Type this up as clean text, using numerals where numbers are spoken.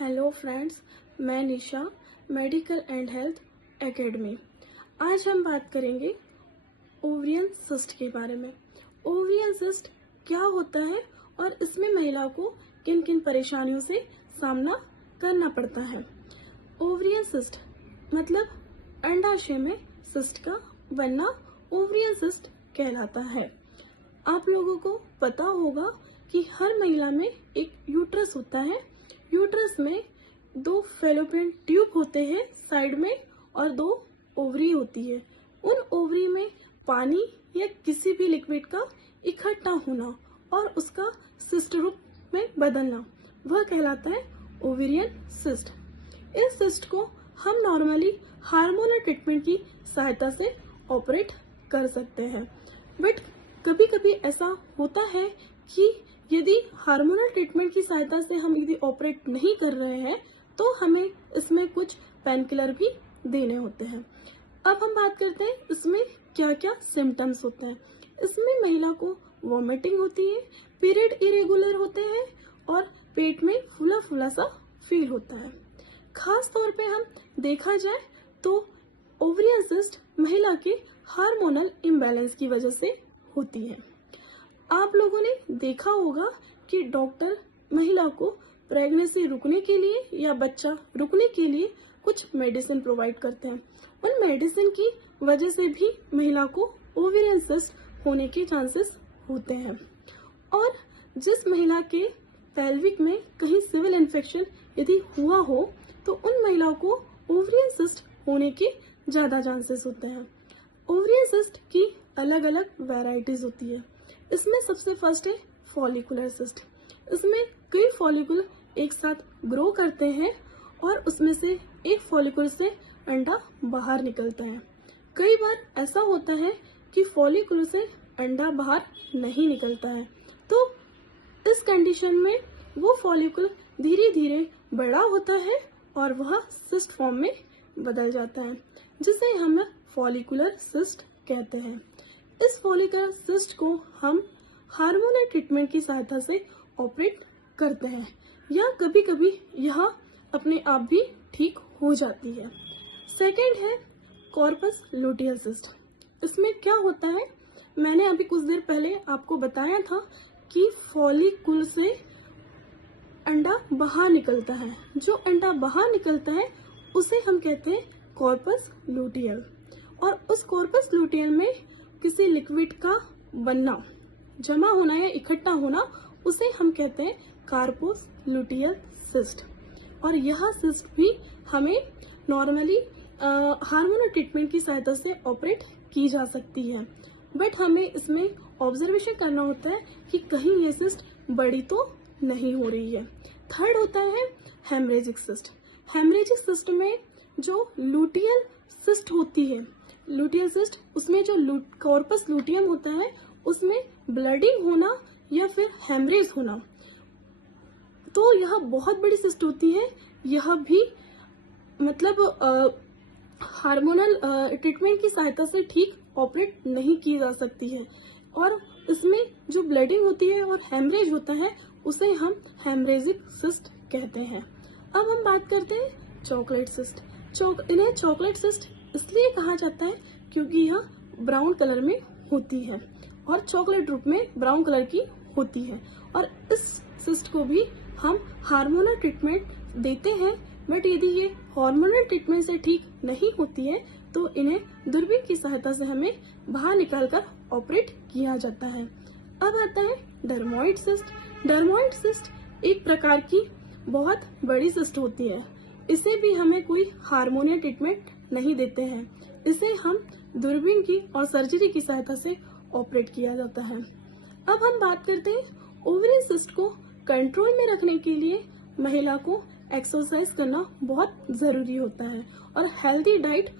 Hello friends, मैं निशा, medical and health academy. आज हम बात करेंगे ओवरियन सिस्ट के बारे में। ओवरियन सिस्ट क्या होता है और इसमें महिला को किन किन परेशानियों से सामना करना पड़ता है। ओवरियन सिस्ट मतलब अंडाशय में सिस्ट का बनना ओवरियन सिस्ट कहलाता है। आप लोगों को पता होगा कि हर महिला में एक यूट्रस होता है। यूट्रस में 2 फैलोपियन ट्यूब होते हैं साइड में और 2 ओवरी होती है। उन ओवरी में पानी या किसी भी लिक्विड का इकट्ठा होना और उसका सिस्ट रूप में बदलना, वह कहलाता है ओवेरियन सिस्ट। इस सिस्ट को हम नॉर्मली हार्मोनल ट्रीटमेंट की सहायता से ऑपरेट कर सकते हैं, बट कभी कभी ऐसा होता है कि यदि हार्मोनल ट्रीटमेंट की सहायता से हम यदि ऑपरेट नहीं कर रहे हैं तो हमें इसमें कुछ पेन किलर भी देने होते हैं। अब हम बात करते हैं इसमें क्या क्या सिम्टम्स होते हैं। इसमें महिला को वॉमिटिंग होती है, पीरियड इरेगुलर होते हैं और पेट में फूला फूला सा फील होता है। खास तौर पे हम देखा जाए तो ओवरियन सिस्ट महिला के हार्मोनल इम्बैलेंस की वजह से होती है। आप लोगों ने देखा होगा कि डॉक्टर महिला को प्रेगनेंसी रुकने के लिए या बच्चा रुकने के लिए कुछ मेडिसिन प्रोवाइड करते हैं। उन मेडिसिन की वजह से भी महिला को ओवेरियन सिस्ट होने के चांसेस होते हैं। और जिस महिला के पेल्विक में कहीं सिविल इन्फेक्शन यदि हुआ हो तो उन महिलाओं को ओवेरियन सिस्ट होने के ज्यादा चांसेस होते हैं। ओवेरियन सिस्ट की अलग अलग वैरायटीज होती है। इसमें सबसे फर्स्ट है फॉलिकुलर सिस्ट। इसमें कई फॉलिकुल एक साथ ग्रो करते हैं और उसमें से एक फॉलिकुल से अंडा बाहर निकलता है। कई बार ऐसा होता है कि फॉलिकुल से अंडा बाहर नहीं निकलता है, तो इस कंडीशन में वो फॉलिकुल धीरे धीरे बड़ा होता है और वह सिस्ट फॉर्म में बदल जाता है, जिसे हम फॉलिकुलर सिस्ट कहते हैं। इस फॉलिकुलर सिस्ट को हम हार्मोनल ट्रीटमेंट की सहायता से ऑपरेट करते हैं या कभी कभी यह अपने आप भी ठीक हो जाती है। सेकेंड है कॉर्पस लुटियल सिस्ट। इसमें क्या होता है, मैंने अभी कुछ देर पहले आपको बताया था कि फॉलिकुल से अंडा बाहर निकलता है। जो अंडा बाहर निकलता है उसे हम कहते हैं कॉर्पस लुटियल, और उस कॉर्पस लुटियल में किसी लिक्विड का बनना, जमा होना या इकट्ठा होना, उसे हम कहते हैं कार्पोस लुटियल सिस्ट। और यह सिस्ट भी हमें नॉर्मली हार्मोनल ट्रीटमेंट की सहायता से ऑपरेट की जा सकती है, बट हमें इसमें ऑब्जर्वेशन करना होता है कि कहीं ये सिस्ट बड़ी तो नहीं हो रही है। थर्ड होता है हेमरेजिक सिस्ट। हेमरेजिक सिस्ट में जो लुटियल सिस्ट होती है, लुटियल सिस्ट, उसमें जो कॉर्पस लुटियम होता है उसमें ब्लडिंग होना या फिर हेमरेज होना, तो यह बहुत बड़ी सिस्ट होती है। यह भी मतलब हार्मोनल ट्रीटमेंट की सहायता से ठीक ऑपरेट नहीं की जा सकती है, और इसमें जो ब्लडिंग होती है और हेमरेज होता है उसे हम हेमरेजिक सिस्ट कहते हैं। अब हम बात करते हैं चॉकलेट सिस्ट। इन्हें चॉकलेट सिस्ट इसलिए कहा जाता है क्योंकि यह ब्राउन कलर में होती है और चॉकलेट रूप में ब्राउन कलर की होती है, और इस सिस्ट को भी हम हार्मोनल ट्रीटमेंट देते हैं, बट यदि ये हार्मोनल ट्रीटमेंट से ठीक नहीं होती है तो इन्हें दूरबीन की सहायता से हमें बाहर निकालकर ऑपरेट किया जाता है। अब आता है डर्मोइड सिस्ट। डर्मोइड सिस्ट एक प्रकार की बहुत बड़ी सिस्ट होती है। इसे भी हमें कोई हार्मोनल ट्रीटमेंट नहीं देते हैं, इसे हम दूरबीन की और सर्जरी की सहायता से ऑपरेट किया जाता है। अब हम बात करते हैं ओवेरियन सिस्ट को कंट्रोल में रखने के लिए महिला को एक्सरसाइज करना बहुत जरूरी होता है और हेल्दी डाइट